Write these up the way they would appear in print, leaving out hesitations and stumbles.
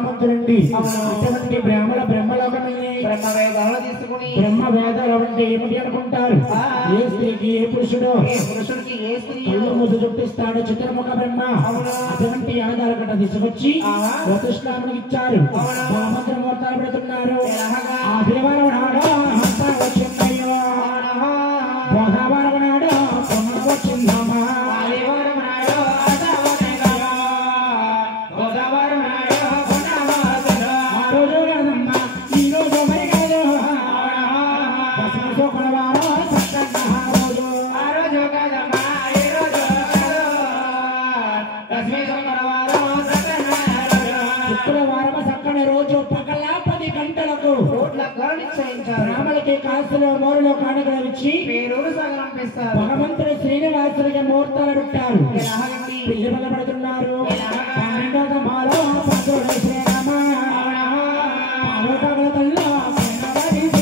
మహామంత్రులండి అటువంటి బ్రాహ్మణ బ్రహ్మలోకమయ్యే బ్రహ్మవేదాలను తీసుకుని బ్రహ్మ వేదాలు అంటే ఏమిటి అనుకుంటారు ఏ స్త్రీకి ఏ పురుషుడికి ఏ స్త్రీ కళ్ళు ముద్దు చుట్టిస్తాడు చిత్రముఖ బ్రహ్మ అటువంటి ఆధార గట్ట తీసుకొచ్చి వశిష్ఠామునికి ఇచ్చారు మహామంత్ర ముహూర్తాలు పెడుతున్నారు ఆ దేవాలయం నాడు అంతా వచ్చిందయ్యో గోదావరం నాడు వచ్చిందమ్మా బ్రాహ్మణులకి కాసులో మోరులో కానుకలు ఇచ్చి భగవంతుడు శ్రీనివాసుడికి ముహూర్తాలు పెట్టారు పిల్లి బలపడుతున్నారు 12వ తంబాలో పంతుడు శ్రీరామ తల్లో 12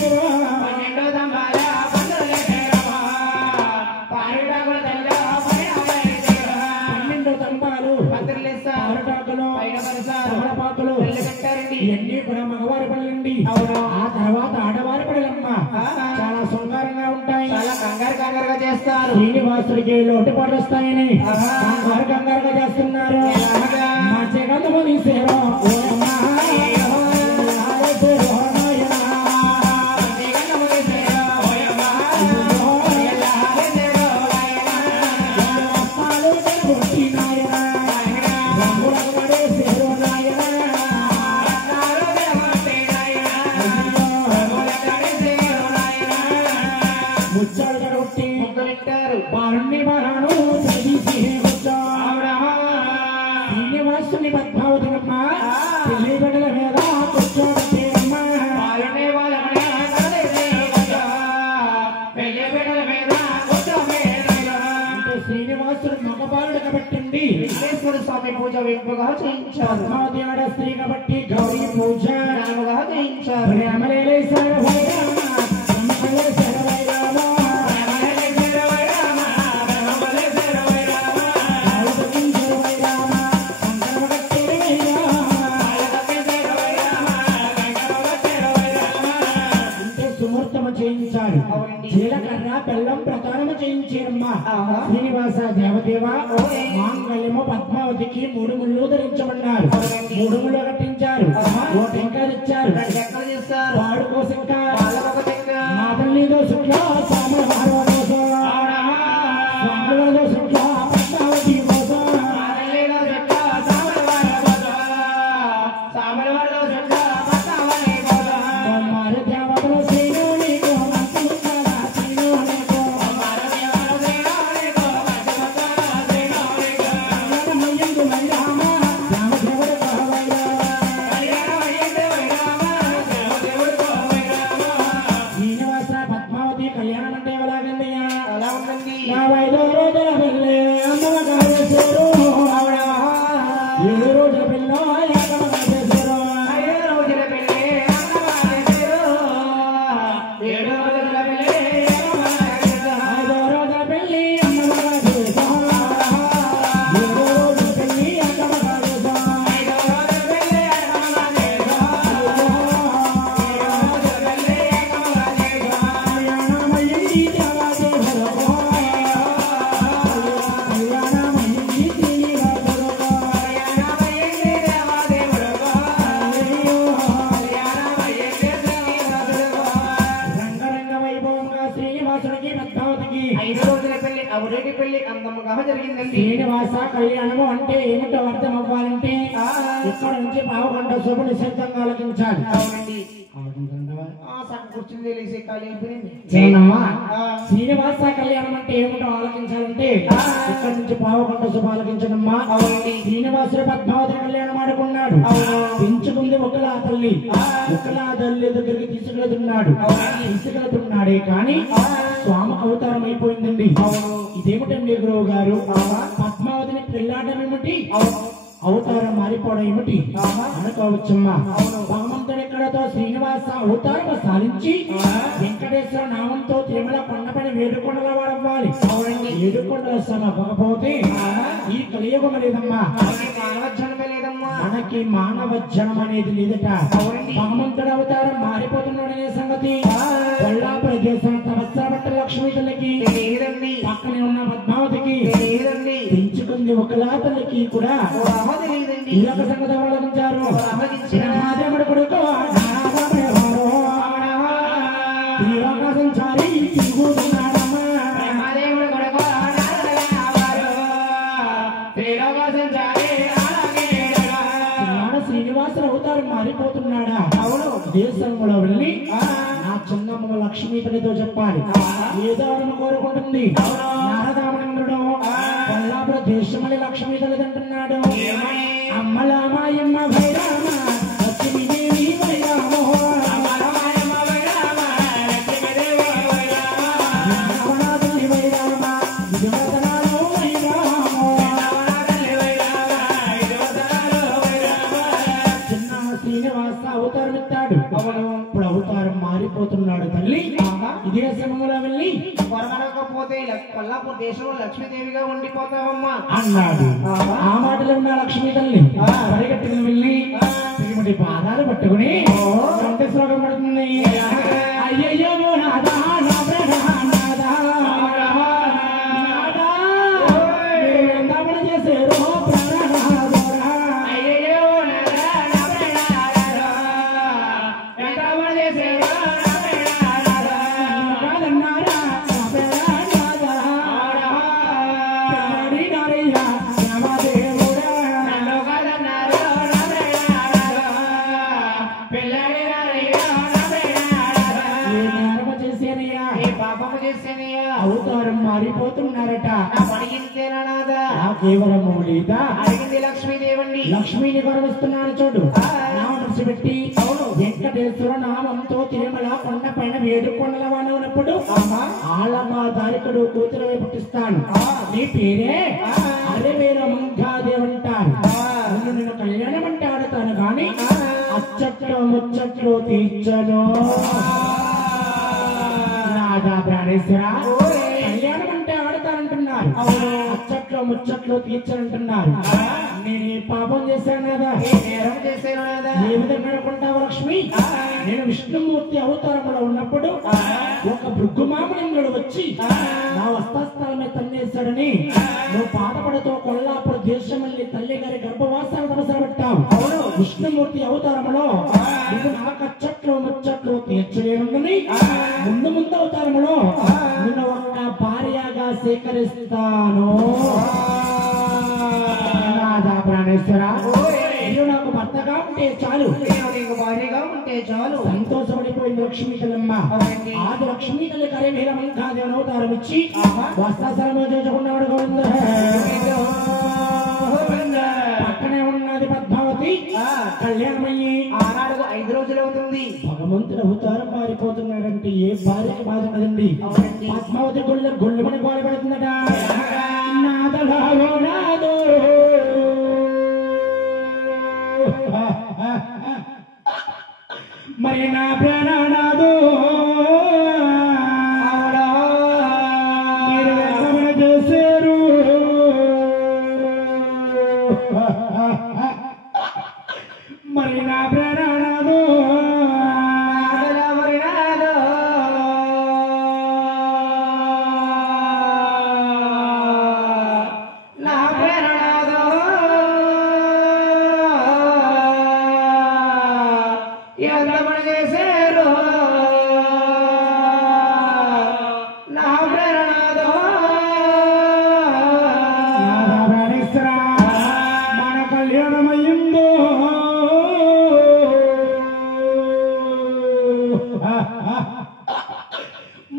తంబాలు తమలపాకులు ఇవన్నీ కూడా మగవారి పనులండి ఆ తర్వాత ఆడవారి పనులమ్మ చాలా శృంగారంగా ఉంటాయి చాలా కంగారుగా చేస్తారు శ్రీనివాసుడికి లోటుపాట్లు వస్తాయని కంగారుగా చేస్తున్నారు మా జగన్మో తీసేరో శ్రీనివాసుని పద్మావతినమ్మ పిల్లి బిడ్డల మీద కూర్చోబెట్టేరమ్మా అంటే శ్రీనివాసుడు మగబాలుడు కాబట్టండి విఘ్నేశ్వర స్వామి పూజ వెంపుగా చేయించారు పద్మావతి ఆడ స్త్రీ కాబట్టి గౌరీ పూజ రాముగా చేయించారు చేయించారు జీలకర్ర బెల్లం ప్రధానము చేయించారమ్మా శ్రీనివాస దేవదేవ మాంగళ్యము పద్మావతికి 3 ముళ్ళు ధరించమన్నారు 3 ముళ్ళు కట్టించారు ఓ టెంకాయలు ఇచ్చారు వాడు కోసం మాతల్లి దోషంలో సామల దోషంలో పద్మావతి కోసం శ్రీనివాస కళ్యాణము అంటే ఏమిటో అర్థం అవ్వాలంటే ఇక్కడ నుంచి పావుగంట శుభ నిశ్శబ్దంగా ఆలోచించాలి శ్రీనివాస కళ్యాణం అంటే ఏమిటో ఆలోచించాలంటే ఇక్కడ నుంచి పావుగంట శుభ ఆలోచించడమ్మా శ్రీనివాసుడు పద్మావతి కళ్యాణం ఆడుకున్నాడు పెంచుకుంది ఒకలా తల్లి దగ్గరికి తీసుకెళ్తున్నాడే కానీ స్వామి అవతారం అయిపోయిందండి ఇదేమిటండి గురువు గారు పద్మావతిని పెళ్ళాడడం ఏమిటి అవతారం మారిపోవడం ఏమిటి అనుకోవచ్చమ్మా భగవంతుడు ఎక్కడతో శ్రీనివాస అవతారం సాధించి వెంకటేశ్వర నామంతో తిరుమల కొండపని వేడుకొండల వాడవ్వాలి ఏడుకొండల సమ పోతే ఈ కలియుగం లేదమ్మా మానవ జన్మే లేదమ్మా మన మనకి మానవ జనం అనేది లేదట. భగవంతుడు అవతారం మారిపోతున్నాడనే సంగతి కొల్లాపుర దేశం సంవత్సర లక్ష్మీ తల్లికి పక్కనే ఉన్న పద్మావతికి పెంచుకుంది ఒకలా తల్లికి కూడా ఈ యొక్క సంగతి ఆలోచించారు. బ్రహ్మదేవుడు కొడుకు సంచారి శ్రీనివాసుడు అవతారం మారిపోతున్నాడా? అవును. దేశంలో వెళ్ళి నా చిన్నమ్మ లక్ష్మీపతితో చెప్పాలి. ఏదో ఆమె కోరుకుంటుంది. నారదామనందుడు కొల్లాపుర దేశమని లక్ష్మీ తల్లి అంటున్నాడు. అమ్మలామాయమ్మ భైరామ లక్ష్మీదేవి భైరామో ఇప్పుడు అవతారం మారిపోతున్నాడు తల్లి. ఇదే సమయంలో వెళ్ళి వరమనకపోతే కొల్లాపూర్ దేశంలో లక్ష్మీదేవిగా ఉండిపోతావమ్మా అన్నాడు. ఆ మాటలో ఉన్న లక్ష్మీ తల్లి పరిగెట్టుకుని వెళ్ళి శ్రీమతి పాదాలు పట్టుకుని కంఠ శ్లోకం పడుతుంది. అయ్యయ్యో నాదా చేశారు అవతారం మారిపోతున్నారట. కేవలము లేదా అడిగింది లక్ష్మీదేవండి. లక్ష్మీని గౌరవిస్తున్నాను చూడు. నామం పెట్టి వెంకటేశ్వర నామంతో తిరుమల కొండ పైన 7 కొండల వాన ఉన్నప్పుడు ఆలమా దారికుడు కూతురు పుట్టిస్తాను. నీ పేరే అరవేర మంగాదేవంటారు. నేను కళ్యాణం అంటే ఆడతాను గాని అచ్చట్లో ముచ్చట్లు తీర్చను. రాధా ప్రాణేశ్వర కళ్యాణం అంటే ఆడతానంటున్నారు, అచ్చట్లో ముచ్చట్లు తీర్చనంటున్నారు. నేను పాపం చేశాను కదా, నేరం చేశాను కదా. ఏ విధంగా అనుకుంటావు లక్ష్మి? నేను విష్ణుమూర్తి అవతారంలో ఉన్నప్పుడు ఒక భృగుమామలింగుడు వచ్చి నా వస్త్రస్థలం మీద తన్నేశాడని నువ్వు బాధపడుతూ కొల్లాపుర దేశం వెళ్ళి తల్లి గారి గర్భవాసాలు అవసరపెట్టావు. విష్ణుమూర్తి అవతారంలో నువ్వు నాకు అచ్చట్లు ముచ్చట్లు తీర్చలేనుందని ముందు ముందు అవతారంలో నిన్ను ఒక్క భార్యగా స్వీకరిస్తాను. ప్రాణేశ్వర నాకు భర్తగా ఉంటే చాలు, నీకు భార్యగా ఉంటే చాలు. సంతోషపడిపోయింది లక్ష్మీ తల్లమ్మ. ఆది లక్ష్మీ తల్లి కరేమీర మంకాదేవని అవతారం ఇచ్చి వస్త్రశరమ చేసుకున్నాడు గోవింద. పక్కనే ఉన్నది పద్మావతి కళ్యాణమయ్యి ఆనాడు 5 రోజులు అవుతుంది. భగవంతుడు అవతారం మారిపోతున్నాడంటే ఏ భార్యకి బాధ కదండి. పద్మావతి గొళ్ళమని గోలపడుతుందట. నాదలాలో నాదో మరి నా ప్రాణనాదో మీరు వెంటనే చేశారు. మరి నా ప్రాణనాదో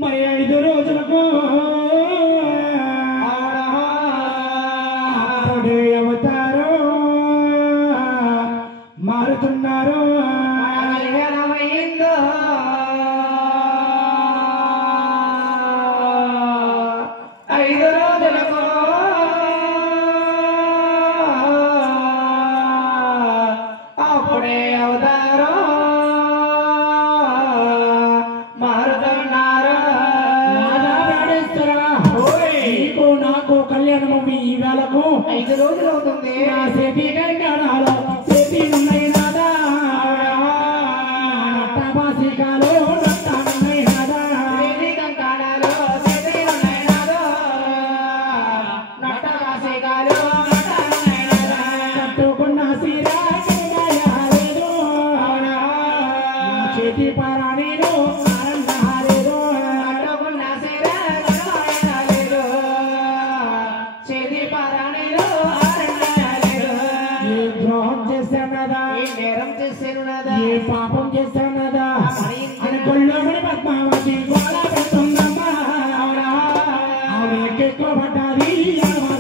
మరి 5 రోజులకు అవతారం మారుతున్నారు. 5 రోజులకు అప్పుడే అవతారం మారుతున్నారు. నీకు నాకు కళ్యాణం ఈ వేళకు 5 రోజులు అవుతుంది. నా చేతి కంగాణాలు చేతి చేశాను నాదా ఏ పాపం చేశాను నాదా అని కొల్లోమని పద్మావతి గోళ పెడుతుందమ్మా ఆవిడ ఎక్కువ పడ్డాది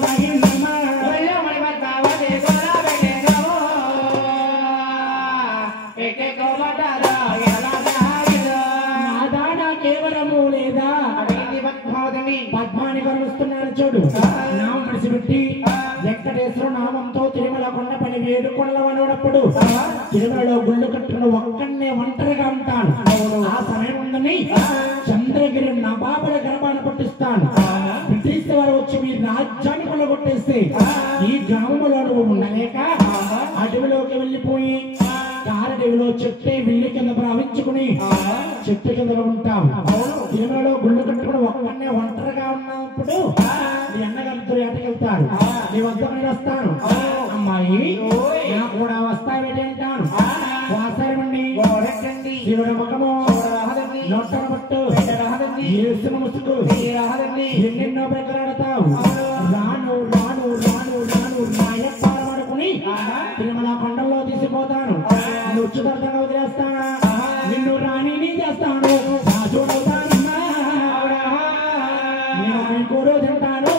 సాగిందమ్మా కొల్లోమని పద్మావతి గోళ పెట్టేదమ్మా ఎక్కువ పడ్డాదా ఎలా సాగిందో నాదా నాకేవరము లేదా అడిగింది పద్మావతిని పద్మాని కలుస్తున్నాడు చూడు నామం విడిచిపెట్టి వెంకటేశ్వర నామంతో తిరుమల కొండపని వేడుకొండల వనప్పుడు తిరుమలలో గుళ్ళు కట్టుకుని ఒక్కడనే ఒంటరిగా ఉంటాను ఆ సమయం ఉందని చంద్రగిరి నవాబుల గర్భాన్ని పట్టిస్తాను బ్రిటిష్ వారు వచ్చి మీ రాజ్యాన్ని కొల్లగొట్టేస్తే ఈ గ్రామంలో నువ్వు ఉండలేక అడవిలోకి వెళ్ళిపోయి కారడవిలో చెట్టు విల్లి కింద భావించుకుని చెట్టు కింద ఉంటాం తిరుమలలో గుళ్ళు కట్టుకుని ఒక్కడనే ఒంటరిగా ఉన్నప్పుడు నీ అన్నగారితో ఏటకెళ్తాడు నీ వద్ద నేను వస్తాను అమ్మాయి నా కూడా వస్తావేంటి అంటాను వాసారండి శివుడు ముఖము నొట్టన పట్టు ఏసిన ముసుగు ఎన్నెన్నో బెక్కలాడతావు రాను రాను రాను రాను నాయపాడబడుకుని తిరుమల కొండల్లో తీసిపోతాను నువ్వు చుదర్థంగా వదిలేస్తానా నిన్ను రాణి నీ చేస్తాను రాజుడవుతానమ్మా నేను కూడు తింటాను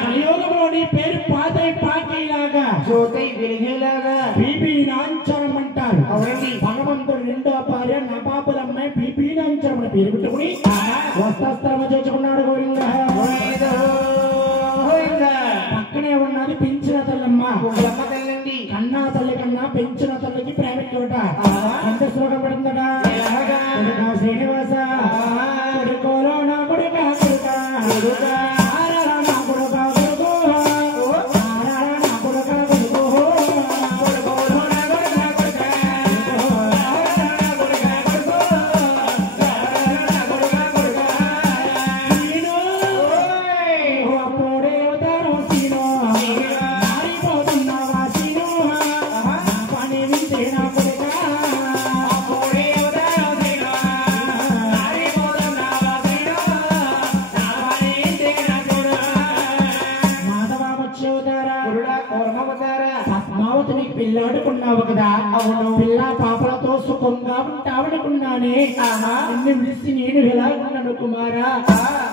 కలియుగంలోని పేరు పాతై పాకిలాగా జ్యోతి వెలిగేలాగా బీబీ నాంచరం అంటారు అవునండి భగవంతుడు రెండో భార్య నబాబులమ్మాయి బీబీ నాంచరం అని పేరు పెట్టుకుని వస్త్రాస్త్రమ చేసుకున్నాడు గోవింద పక్కనే ఉన్నది పెంచిన తల్లమ్మ తల్లండి కన్నా తల్లి కన్నా పెంచిన తల్లికి ప్రేమ చోట ఎంత శ్లోకం పడుతుందట శ్రీనివాస కొడుకోలో నా కొడుక కొడుక నా కొడుక పిల్లాడుకున్నావు కదా అవును పిల్ల పాపలతో సుఖంగా ఉంటావనుకున్నానే నిన్ను విడిసి నేను ఎలా ఉన్నాను కుమారా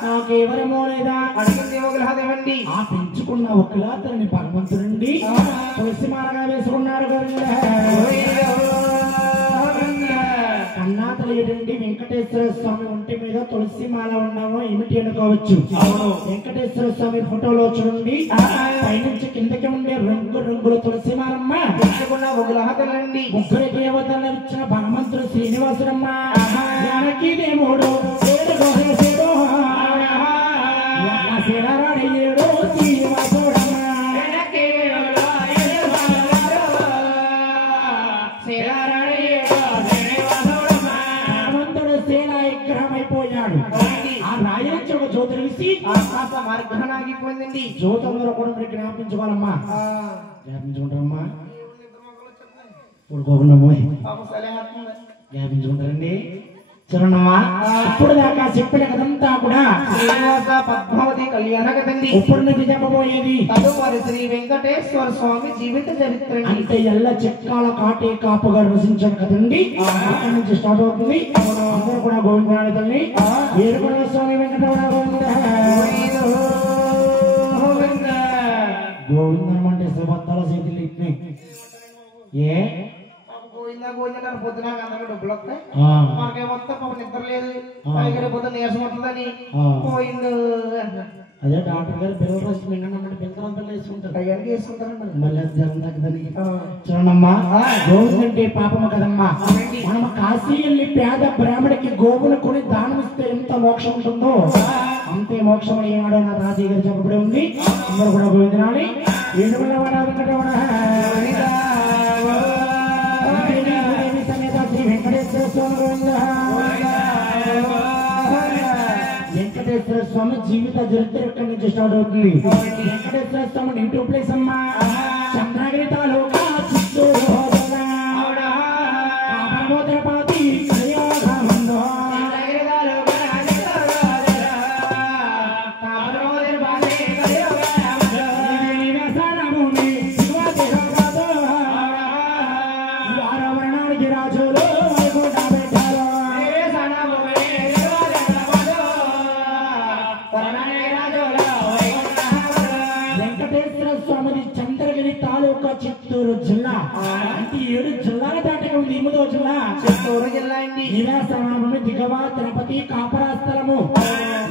నాకెవరమో లేదా అడిగింది ఒకలాదేవండి ఆ పెంచుకున్న ఒకలాతని భగవంతుడండి తులసి మాలగా వేసుకున్నాడు కన్నా తెలియదండి వెంకటేశ్వర స్వామి ఒంటి మీద తులసి మాల ఉన్నామో ఏమిటి అనుకోవచ్చు వెంకటేశ్వర స్వామి ఫోటోలో చూడండి పైనుంచి కిందకి ఉండే రంగు రంగుల తులసి మాలమ్మ ఒకలాదండి ముగ్గురి దేవతలను ఇచ్చిన భగవంతుడు శ్రీనివాసుడమ్మ దేవుడు అయిపోయాడు ఆ రాయచి ఒక జ్యోతి వేసి మార్గనాగిపోయిందండి జ్యోతి అందరూ కూడా మీరు జ్ఞాపించుకోవాలమ్మా జ్ఞాపించుకుంటారమ్మా పడుకోకుండా జ్ఞాపించుకుంటారండి చూడమ్మా ఇప్పుడు దాకా చెప్పిన కదంతా కూడా శ్రీనివాస పద్మావతి కళ్యాణ కదండి ఇప్పుడు నుంచి చెప్పబోయేది తదుపరి శ్రీ వెంకటేశ్వర స్వామి జీవిత చరిత్ర అంటే ఎల్ల చెక్కాల కాటే కాపుగా రచించాడు కదండి అక్కడి నుంచి స్టార్ట్ అవుతుంది అందరూ కూడా గోవిందనాడు తల్లి ఏడుకొండ స్వామి వెంకటరమణ గోవిందనం అంటే సుభద్రాల చేతులు ఇట్టినాయి ఏ పొద్దున డబ్బులు వస్తాయి ఆ మనకే మొత్తం పాపం నిద్ర లేదు పైగా పొద్దున నీరసం వస్తుందని పోయింది అదే డాక్టర్ గారు పిల్లల రోజు మింగనమ్మంటే పిల్లల పిల్లలు వేసుకుంటారు అయ్యానికి వేసుకుంటారండి మళ్ళీ అది జరం తగ్గదని చూడమ్మా గోవు అంటే పాపము కదమ్మా మనం కాశీ వెళ్ళి పేద బ్రాహ్మడికి గోవును కొని దానం ఇస్తే ఎంత మోక్షం ఉంటుందో అంతే మోక్షం అయ్యాడు నా రాజీ గారు చెప్పబడి ఉంది అందరూ కూడా గోవిందనాలి వెంకటేశ్వర స్వామి వెంకటేశ్వర స్వామి జీవిత చరిత్ర ఎక్కడి నుంచి స్టార్ట్ అవుతుంది వెంకటేశ్వర స్వామి యూట్యూబ్ ప్లేస్ అమ్మా చంద్రగిరి తాలూకా చిత్తూరు వెంకటేశ్వర స్వామిది చంద్రగిరి తాలూకా చిత్తూరు జిల్లా అంటే 7 జిల్లాల దాటగా ఉంది 8వ జిల్లా చిత్తూరు జిల్లా అండి. నివాసనామము దిగవ తిరుపతి కాపరాస్థలము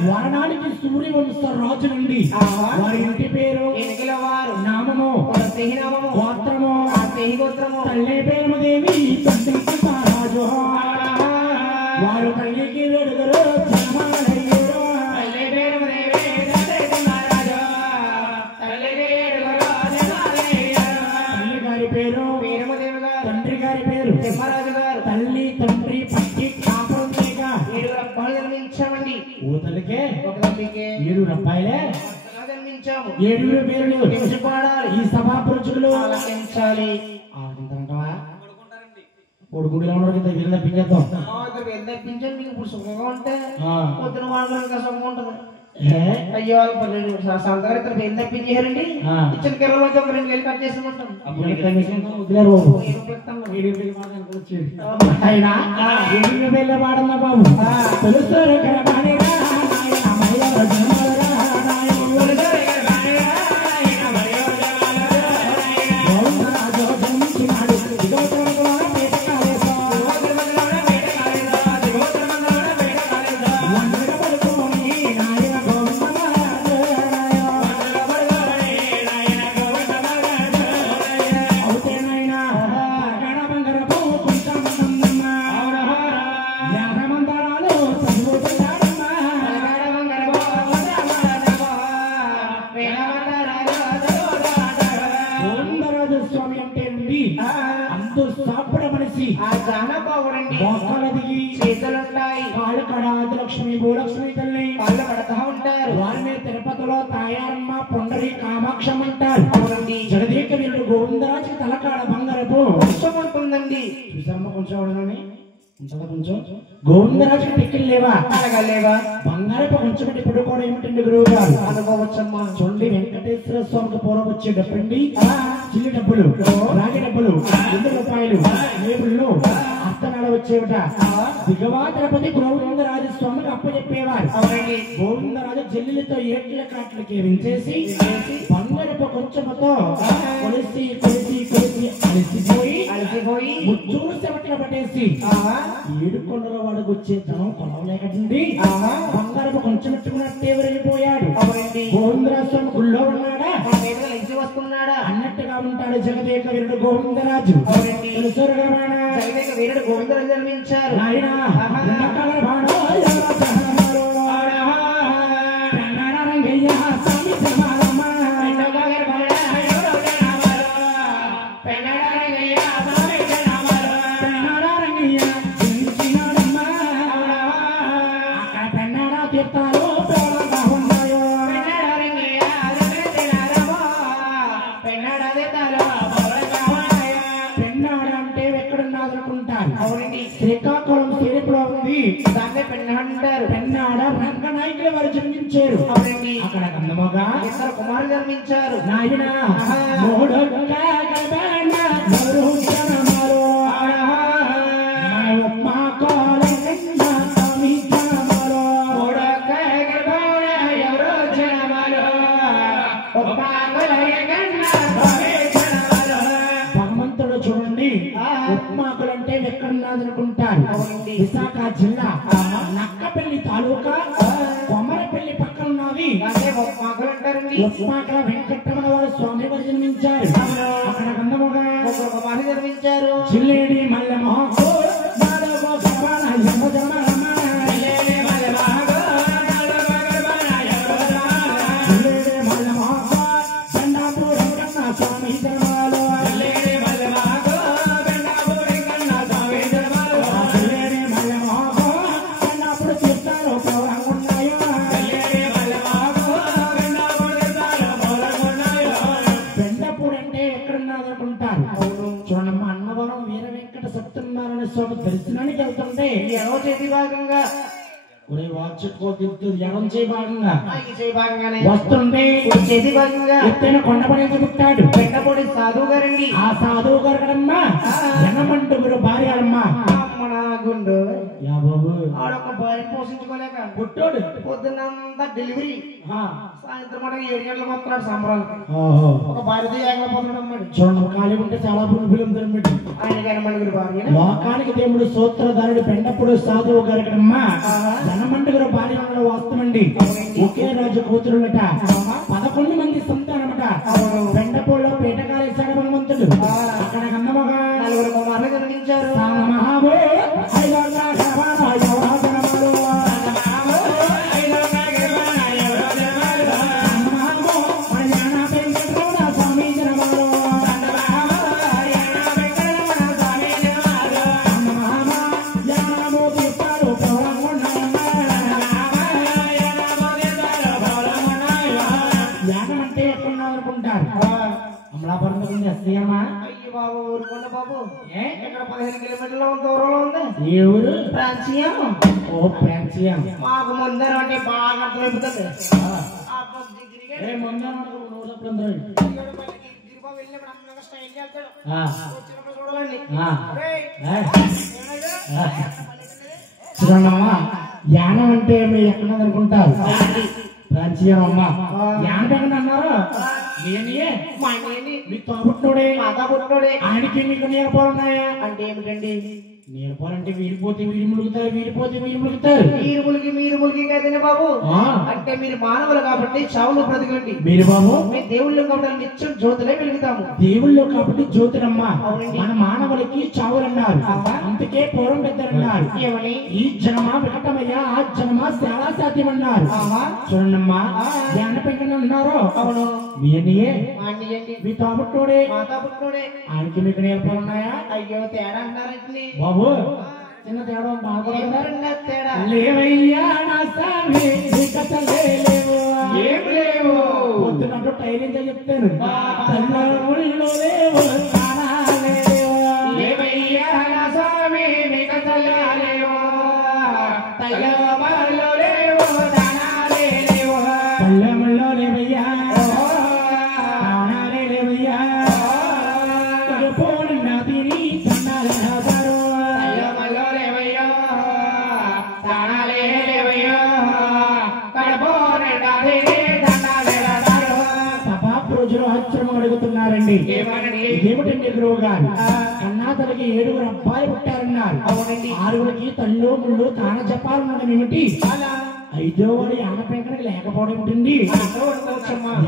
వరణానికి సూర్యవంశ రాజు నుండి వారి ఇంటి పేరు వారు నామము గోత్రము తల్లి పేరు దేవి రాజు వారు తల్లికి వెడుగురు తండ్రి గారి పేరు తిమ్మరాజు గారు. తల్లి తండ్రి పట్టి కాపురం లేక 7 అబ్బాయిలు జన్మించామండి. ఊతలకే ఒక తల్లికే 7 అబ్బాయిలే జన్మించాము. 7 పేర్లు పాడాలి. ఈ సభా పురుషులు ఆలకించాలి. కొడుకుడిలో వీళ్ళ పించేద్దాం తెప్పించండి. మీకు ఇప్పుడు సుఖంగా ఉంటే పొద్దున వాళ్ళ సుఖంగా ఉంటుంది. అయ్యో సంతగారు ఇతను ఏం తప్పించారండి. ఇచ్చిన కిరలో ఒక 2 వేలు కట్ చేసి ఉంటాం. అయినా 7 వేల వాడన్న బాబు తెలుసు లక్ష్మి భూలక్ష్మి తల్లి వాళ్ళు పడతా ఉంటారు. వారిని తిరుపతిలో తాయారమ్మ పొండరి కామాక్షం అంటారు. జగదేక వీరుడు గోవిందరాజు తలకాడ బంగారపు ఉంటుందండి. చూసారమ్మ కొంచెం కొంచెం గోవిందరాజు టిక్కిలు లేవా లేవా బంగారపు కొంచెం ఇప్పుడు కూడా ఏమిటండి గురువు గారు అనుకోవచ్చమ్మా. చూడండి వెంకటేశ్వర స్వామికి పూర్వం వచ్చే డబ్బండి చిల్లి డబ్బులు రాగి డబ్బులు 2 రూపాయలు లేబుళ్ళు అర్థనాలు వచ్చేవిట. దిగవా తిరుపతి గోవిందరాజు స్వామికి అప్పచెప్పేవారు. గోవిందరాజు జల్లిలతో ఏట్ల కాట్లకి వించేసి బంగారపు కొంచెంతో కొలిసి కొలిసి కొలిసి అలసిపోయి ముచ్చూరు చెమటలు పట్టేసి 7 కొండల వాడికి వచ్చే ధనం కొనలేకండి బంగారపు కొంచెం పెట్టుకున్నట్టే విరిగిపోయాడు. గోవిందరాజు స్వామి గుళ్ళో ఉన్నాడా వస్తున్నాడా అన్నట్టుగా ఉంటాడు జగదేక వీరుడు గోవిందరాజు. జగదేక వీరుడు గోవిందరాజు జన్మించారు. శ్రీకాకుళం తీరుపులో ఉంది. దాన్ని పెన్నాడు అంటారు. పెన్నాడ రంగనాయకులు వారు జన్మించారు. అక్కడ కన్నమగా 2 కుమారులు జన్మించారు. నాయన భగవంతుడు చూడండి ఉప్మాకులంటే ఎక్కడున్నదనుకుంటారు. విశాఖ జిల్లా నక్కపల్లి తాలూకా కొమరపల్లి పక్కన ఉన్నది. ఉప్మాకుల వెంకటరమణ వారు స్వామి వారు జన్మించారు. అక్కడ గంధముగా జన్మించారు. జిల్లేడి మల్లెమో చూడమ్మా అన్నవరం వీర వెంకట సత్యనారాయణ స్వామి దర్శనానికి వెళ్తుంటే ఎడవ చేతి భాగంగా ఎడం చేయి భాగంగా భాగంగానే వస్తుంటే చేతి భాగంగా ఎత్తైన కొండపడి పుట్టాడు పెద్దపొడి సాధువు గారండి. ఆ సాధువు గారు కదమ్మా ఎనమంటుగురు భార్య అమ్మ మన గుండు యా బాబు ఆడొక భార్య పోషించుకోలేక పుట్టాడు పొద్దున్నంతా డెలివరీ సాయంత్రం మాట 7 గంటలకు వస్తున్నాడు సంబరాలు ఒక భార్యతో ఏకపోతున్నాడు అమ్మాడు చూడండి ఖాళీ ఉంటే చాలా ఫిలిం తినబెట్టి ఆయన గారి మనుగురు భార్య లోకానికి దేవుడు సూత్రధారుడు పెండప్పుడు సాధువు గారమ్మా ధనమంటగురు భార్య వస్తామండి ఒకే రాజు కూతురులట 11 మంది సంతానమట పెండపూడిలో పీటకాలేశాడు హనుమంతుడు అక్కడ కన్నమగా 4 కుమారులు జన్మించారు అయ్యి బాబు ఊరుకోండి బాబు ఇక్కడ 15 కిలోమీటర్ల దూరంలో ఉంది ఏ ఊరు ప్రాంతీయం ఓ ప్రాంతీయం మాకు ముందర అంటే బాగా అర్థమైపోతుంది చూడమ్మా యానం అంటే మీరు ఎక్కడ అనుకుంటారు ప్రాంతీయం అమ్మ యానం ఎక్కడ అన్నారు మీ తోబుట్టుడే ఆయనకి మీకు నేర్పాలున్నాయా అంటే ఏమిటండి నేర్పాలంటే వీరిపోతే వీరి ములుగుతారు వీరిపోతే వీరి ములుగుతారు మీరు ములిగి కదండి బాబు అంటే మీరు మానవులు కాబట్టి చావులు బ్రతకండి మీరు బాబు మేము దేవుళ్ళు కాబట్టి నిత్యం జ్యోతులే వెలుగుతాము దేవుళ్ళు కాబట్టి జ్యోతులమ్మ మన మానవులకి చావులన్నారు అందుకే పూర్వం పెద్దలన్నారు ఏమని ఈ జన్మ వికటమయ్యా ఆ జన్మ చాలా సాధ్యమన్నారు చూడండమ్మా ధ్యాన పెంకని అన్నారు అవును మీ అన్నయ్యే మీ తోబుట్టుడే మాతా పుట్టుడే ఆయనకి మీకు నేర్పాలున్నాయా అయ్యో తేడా అంటారండి బాబు చిన్న తేడా బాగుందా తేడా లేవయ్యా నా సామి లేవు పొద్దునట్టు టైలింగ్ చెప్తాను తల్లలో లేవు లేవయ్యా నా స్వామి లేవు తల్లమలో లేవు దానాలే లేవు పల్లెముల్లో లేవయ్యా దానాలే లేవయ్యా కడుపోని నదిని తన్నాలు తల్లమలో లేవయ్యో దానాలే లేవయ్యో కడపోని నదిని దానాలే సభాపు రోజులు ఆశ్రమం అడుగుతున్నారండి ఏమిటండి గురువు గారు కన్నాతలకి 7 అబ్బాయిలు పుట్టారన్నారు అవునండి 6 తల్లు ముళ్ళు తాన జపాలన్నది ఏమిటి 5వ వాడి యాన పెంకన లేకపోవడం ఏమిటండి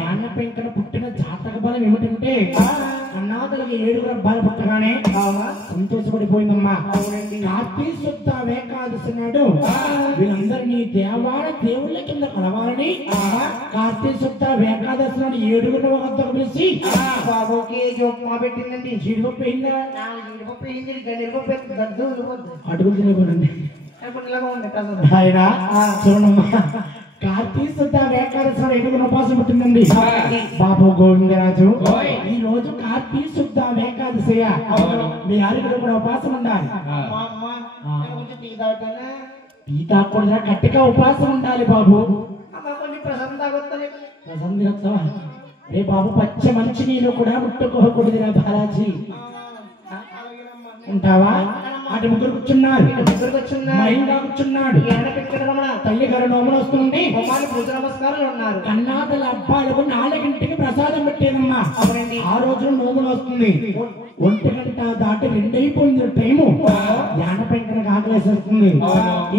యాన పెంకన పుట్టిన జాతక బలం ఏమిటంటే కన్నాతలకి 7 అబ్బాయిలు పుట్టగానే సంతోషపడిపోయిందమ్మా కార్తీక శుద్ధ ఏకాదశి నాడు వీళ్ళందరినీ దేవాల దేవుళ్ళ కింద కొలవాలని కార్తీక శుద్ధ ఏకాదశి నాడు 7 వద్దకు పిలిచి బాబుకి జోక్మా పెట్టిందండి జీడిపప్పు అయిందా జీడిపప్పు అయింది గడిపప్పు గద్దు అడుగులు తినకూడండి ఆయన చూడమ్మా కార్తీక శుద్ధ ఏకాదశి నాడు 7 ఉపాసం పుట్టిందండి బాబు గోవిందరాజు ఈ రోజు కార్తీక శుద్ధ ఏకాదశి మీ ఆరుగురు కూడా ఉపాసం ఉండాలి టీ తాగకూడదా గట్టిగా ఉపాసం ఉండాలి బాబు ప్రసంగా రే బాబు పచ్చ మంచి నీళ్ళు కూడా ముట్టుకోకూడదురా బాలాజీ ఉంటావా అటు ముగ్గురు కూర్చున్నారు కూర్చున్నాడు తల్లి గారు నోములు వస్తుంది పూజ నమస్కారాలు ఉన్నారు కన్నాతల అబ్బాయిలకు 4 ప్రసాదం పెట్టేదమ్మా ఆ రోజు నోములు వస్తుంది 1 గంట దాటి 2 అయిపోయింది టైము యాన పెంకన ఆకలేసేస్తుంది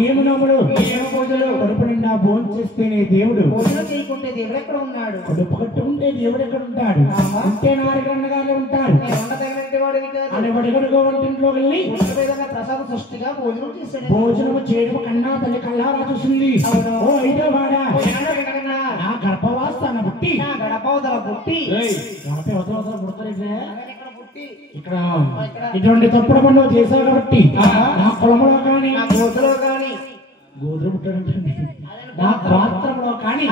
ఏమి నోములు ఏమి పూజలు కడుపు నిండా భోజనం చేస్తేనే దేవుడు చేయకుంటే దేవుడు ఎక్కడ ఉన్నాడు కడుపు కట్టుకుంటే దేవుడు ఎక్కడ ఉంటాడు ఉంటే 4 గంటగానే ఉంటాడు అడగడుగో వంటింట్లో వెళ్ళి ప్రసాద సృష్టిగా భోజనం చేశాడు భోజనం చేయడం కన్నా తల్లి కళ్ళారా చూసింది ఓ 5వ వాడా నా గర్భవాస్తాన పుట్టి గడపవతల పుట్టి ఇక్కడ ఇటువంటి తప్పుడు పనులు చేశావు కాబట్టి నా కులంలో కానీ నా గోతులో కానీ గోధుమ పుట్టాడంటే నా పాత్రంలో కానీ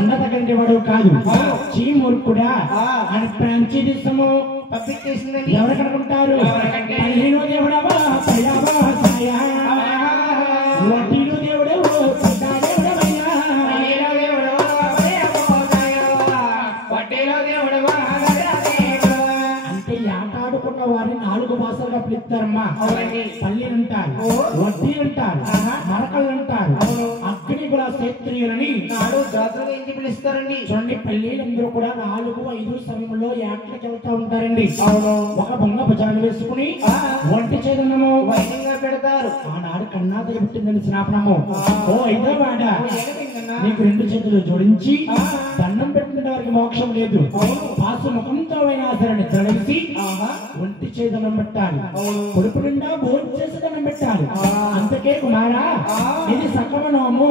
ఉన్నత కంటే వాడు కాదు చీమూర్ఖుడా అని ప్రాంచీ దేశము పంపించేసిందండి ఎవరు కనుకుంటారు 15వ దేవుడవా వడ్డీలో దేవుడేవో అంటే ఆటాడుకున్న వారిని 4 భాషలుగా చెప్తారమ్మా. పల్లీలు అంటారు, వడ్డీ అంటారు, మరకలు అంటారు, అగ్ని కూడా క్షత్రియులని పిలుస్తారండి. చూడండి, పల్లీలందరూ కూడా 4-5 సమయంలో యాత్రకి వెళ్తా ఉంటారండి. ఒక బొంగ భుజాలు వేసుకుని ఒంటి చేదనము వైద్యంగా పెడతారు. ఆనాడు కన్నాతలు పుట్టిందని శ్రాపణము. ఓ ఐదో వాడ, నీకు 2 చేతులు జోడించి దండం పెట్టిన వారికి మోక్షం లేదు. పాసు ముఖంతో అయినా సరే తడిసి ఒంటి చేదనం పెట్టాలి. కొడుకు నిండా భోజనం చేసి దండం పెట్టాలి. అందుకే కుమారా, ఇది సకమనోము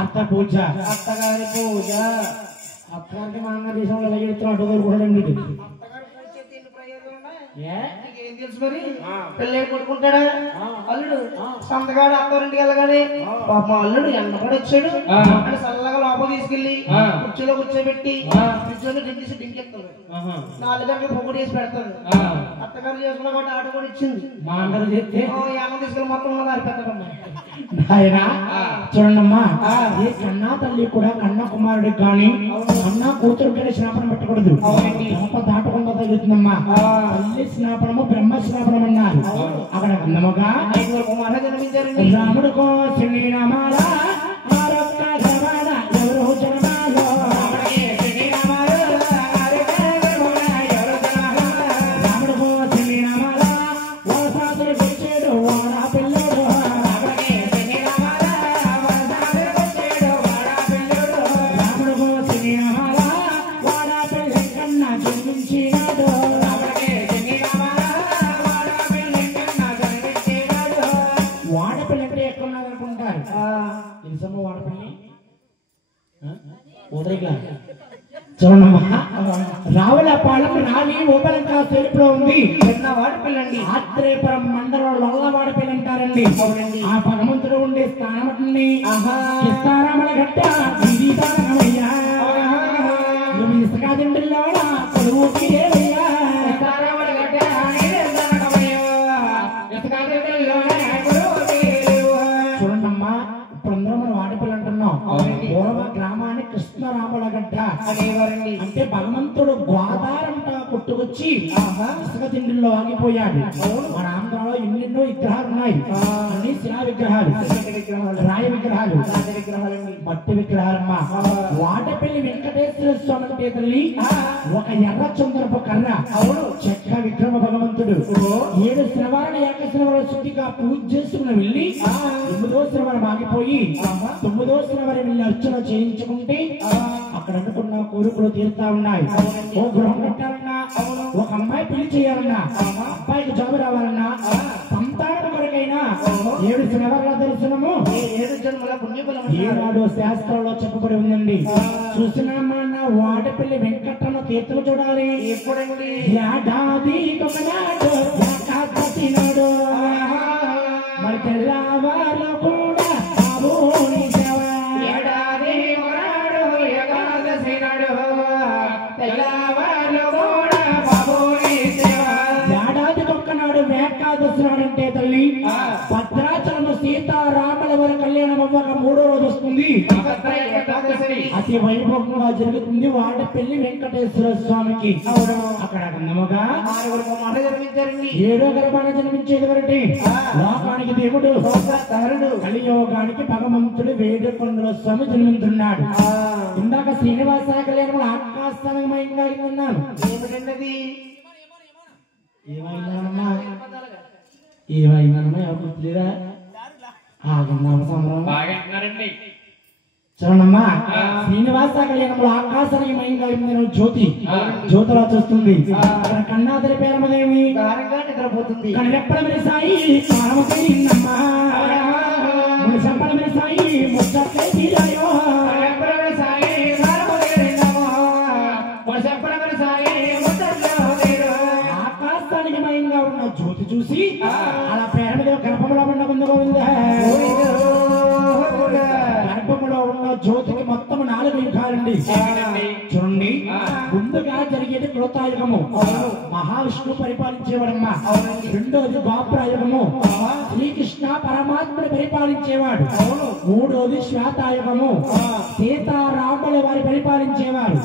అర్థ పూజ. అత్తగారి పూజ. అత్తగారికి మన దేశంలో లైతున్నాడు కూడా ఏం తెలుసు మరి? పిల్లలు కొట్టుకుంటాడా అల్లుడు? సంతగాడు అత్తవారింటికి వెళ్ళగానే పాప అల్లుడు ఎండపడి వచ్చాడు అని చల్లగా లోపల తీసుకెళ్లి కుర్చీలో కూర్చోబెట్టి ఫ్రిడ్జ్ లో డింకేసి డింకెత్తాడు. 4 గంటలకు పొగడు వేసి పెడతాడు. అత్తగారు చేసుకున్న కాబట్టి ఆట కూడా ఇచ్చింది. మా అందరూ చెప్తే ఏమో తీసుకెళ్ళి మొత్తం అరిపెట్టడమ్మా. ఆయన చూడండమ్మా, ఏ కన్నా తల్లి కూడా కన్న కుమారుడికి కానీ కన్నా కూతురు కానీ శ్రాపణం పెట్టకూడదు. గొప్ప దాటకుండా తగ్గుతుందమ్మా. తల్లి స్నాపనము బ్రహ్మ స్నాపనం అన్నారు. అక్కడ అందముగా రాముడు కోసిని నామాల ఎవరు జనమాలో రాముడు కోసిని నామాల వరసాదులు వచ్చాడు వాడా పిల్లడు. రాముడు కోసిని నామాల వాడా పిల్ల కన్నా జన్మించినాడు. వాడపిల్లి ఎక్కడున్నది అనుకుంటారు. తెలుసమ్మా వాడపిల్లి? చూడమ్మా, రావులపాలెం రాణి ఓపలంకా తెలుపులో ఉంది. వాడపిల్లండి. ఆత్రేయపురం మండలంలో వాడపిల్లి అంటారండి. ఆ భగవంతుడు ఉండే స్థానమని ఇస్తారామల గట్ట ఇసుకా దిండుల్లో కొలువు చూడండమ్మా, ఇప్పుడు అందరూ మనం వాడపిల్లి అంటున్నాం. పూర్వ గ్రామాన్ని కృష్ణరాముల గడ్డ అనేవారండి. అంటే భగవంతుడు గోదారంట కొట్టుకొచ్చి ఇసుక తిండిలో ఆగిపోయాడు. మన ఆంధ్రలో ఎన్నెన్నో విగ్రహాలు ఉన్నాయి. అన్ని శిలా విగ్రహాలు, రాయి విగ్రహాలు, మట్టి విగ్రహాలమ్మా. వాడపల్లి వెంకటేశ్వర స్వామి తల్లి ఒక ఎర్ర చంద్రపు కర్ర, చెక్క విక్రమ భగవంతుడు 7 శ్రవణ ఏకశ్రవణ శుద్ధిగా పూజ చేసుకుని వెళ్ళి 9వ శ్రవణం ఆగిపోయి 9వ శ్రవణం వెళ్ళి అర్చన చేయించుకుంటే అక్కడ అనుకున్న కోరికలు తీరుతా ఉన్నాయి. ఓ గృహం కట్టాలన్నా, ఒక అమ్మాయి పెళ్లి చేయాలన్నా, అబ్బాయికి జాబు రావాలన్నా, సంతానం కొరకైనా 7 శ్రవణ దర్శనము 7 జన్మల పుణ్యఫలం ఏనాడు శాస్త్రంలో చెప్పబడి ఉందండి. చూసినామా, వాడపల్లి వెంకటరమణ తీర్థలు చూడాలి. ఎప్పుడండి? ఏడాది ఒకనాడు ఏకాదశి నాడు మరి తెల్లవారు కూడా బాబుని సేవ. ఏడాది ఒకనాడు ఏకాదశి నాడు తెల్లవారు కూడా బాబుని సేవ. ఏడాదికి ఒక్కనాడు ఏకాదశి నాడు అంటే తల్లి భద్రాచలం సీతారాముల వారి కళ్యాణం అవ్వక 3వ రోజు వస్తుంది. అతి వైభవంగా జరుగుతుంది వాడపల్లి వెంకటేశ్వర స్వామికి. అక్కడ అందముగా 7వ గర్భాన జన్మించేది వరటి లోకానికి దేవుడు కలియోగానికి భగవంతుడు వేడుకొండల స్వామి జన్మించున్నాడు. ఇందాక శ్రీనివాస కళ్యాణంలో ఆకాశమయంగా అన్నాను. ఏమిటన్నది? ఏమైందమ్మా? ఏమైందమ్మా? ఎవరు గుర్తులేదా? చూడమ్మా, శ్రీనివాస కళ్యాణంలో ఆకాశమయంగా జ్యోతి జ్యోతిలా చూస్తుంది. అక్కడ కన్నాదరి పేరమదేమి నిద్రపోతుంది. కనెప్పడమని సాయి కారమమ్మా చెప్పడమని సాయి ముచ్చట్లే తీరాయో. ఆకాశానికి మయంగా ఉన్న జ్యోతి చూసి అలా పేరమదేవి గర్భంలో ఉన్న ముందుగా ఉందా? గర్భములో ఉన్న జ్యోతికి మొత్తం 4 యుగాలండి. చూడండి, ముందుగా జరిగేది కృతాయుగము, మహావిష్ణువు పరిపాలించేవాడమ్మా. రెండోది ద్వాపరయుగము, శ్రీకృష్ణ పరమాత్ముడు పరిపాలించేవాడు. మూడోది శ్వేతాయుగము, సీతారాముల వారి పరిపాలించేవారు.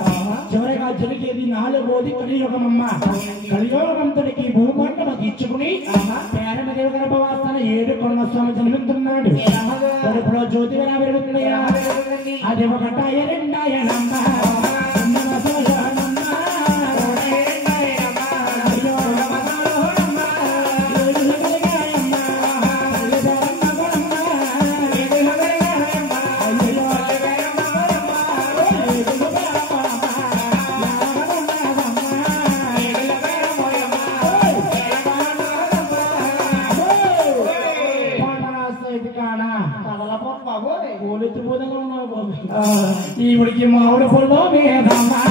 చివరిగా జరిగేది 4వది కలియుగమమ్మ. కలియుగంతటికి భూమండమ తీర్చుకుని పేరమదేవి గర్భవాసన 7 కొండ స్వామి జన్మిస్తున్నాడు. కడుపులో జ్యోతి ఎలా పెరుగుతున్నాయా? అది ఒకటాయ రెండాయనమ్మ. ఈవిడికి మామిడి పొల్లో వేదమ్మా.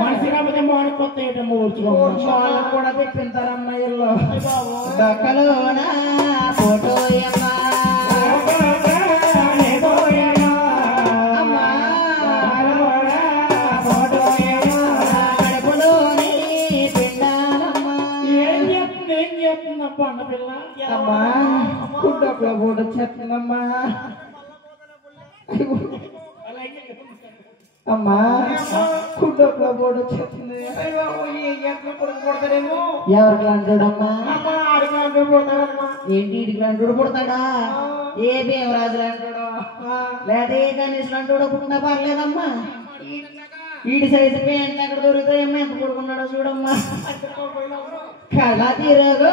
మనిషి కాకపోతే మాడిపోతే కూడా పెట్టింటారమ్మా ఇల్లు దక్కలోనా ఫోటో కుట్టొక్కలో ఫోటో చెప్తుందమ్మా. అమ్మా కుట్టొక్కలో ఫోటో చెప్తుంది. ఎవరికి లాంటోడమ్మా? ఏంటి ఇడికి లాంటోడు పుడతాడా? ఏ భీమరాజు లాంటోడో లేదా ఏ గణేష్ లాంటోడో పుట్టినా పర్లేదమ్మా. ఈడి సైజు పేంట్ ఎక్కడ దొరుకుతాయమ్మా? ఎంత పడుకున్నాడో చూడమ్మా. కళ తిరగో